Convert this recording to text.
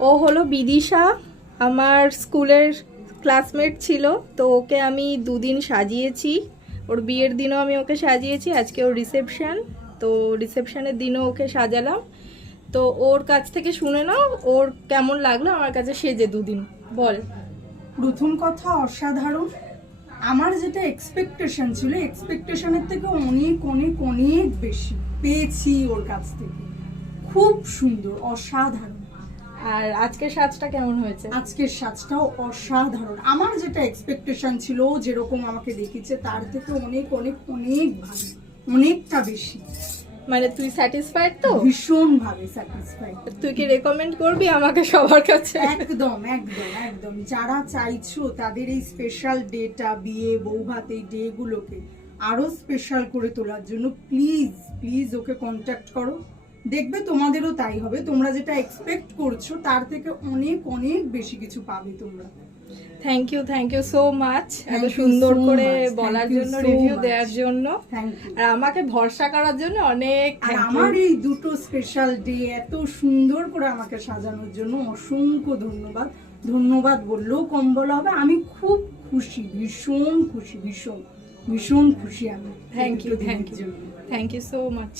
ও হলো বিদিশা, আমার স্কুলের ক্লাসমেট ছিল। তো ওকে আমি 2 দিন সাজিয়েছি, ওর বিয়ের দিনও আমি ওকে সাজিয়েছি, আজকে ওর রিসেপশন, তো রিসেপশনের দিনও ওকে সাজালাম। তো ওর কাছ থেকে শুনে নাও ওর কেমন লাগলো আমার কাছে সেজে 2 দিন। বল। প্রথম কথা অসাধারণ। আমার যেটা এক্সপেকটেশন ছিল, এক্সপেকটেশনের থেকে অনেক অনেক অনেক বেশি পেয়েছি ওর কাছ থেকে। খুব সুন্দর, অসাধারণ। আর আজকের সাজটা কেমন হয়েছে? আজকের সাজটাও অসাধারণ। আমার যেটা এক্সপেকটেশন ছিল, যেরকম আমাকে দেখিয়েছে তার থেকে অনেক অনেক অনেক ভালো, অনেকটা বেশি। মানে তুই স্যাটিসফাইড তো? ভীষণ ভাবে স্যাটিসফাইড। তুই কি রেকমেন্ড করবি আমাকে সবার কাছে? একদম একদম একদম। যারা চাইছো তাদের এই স্পেশাল ডেটা, বিয়ে বৌভাত, এই ডে গুলোকে আরো স্পেশাল করে তোলার জন্য প্লিজ প্লিজ ওকে কন্ট্যাক্ট করো। দেখবে তোমাদেরও তাই হবে। তোমরা যেটা এক্সপেক্ট করছো তার থেকে অনেক অনেক বেশি কিছু পাবে তোমরা। থ্যাংক ইউ সো মাচ এত Thank you সুন্দর so করে much, বলার thank you জন্য, so রিভিউ much. দেওয়ার জন্য, থ্যাংক ইউ। আর আমাকে ভরসা করার জন্য অনেক আর thank you. আমার এই দুটো স্পেশাল ডে এত সুন্দর করে আমাকে সাজানোর জন্য অসংখ্য ধন্যবাদ। ধন্যবাদ বললেও কম বলা হবে। আমি খুব খুশি, ভীষণ খুশি, ভীষণ ভীষণ খুশি আমি। থ্যাংক ইউ এই দুটো দিনের জন্য। Thank you so much.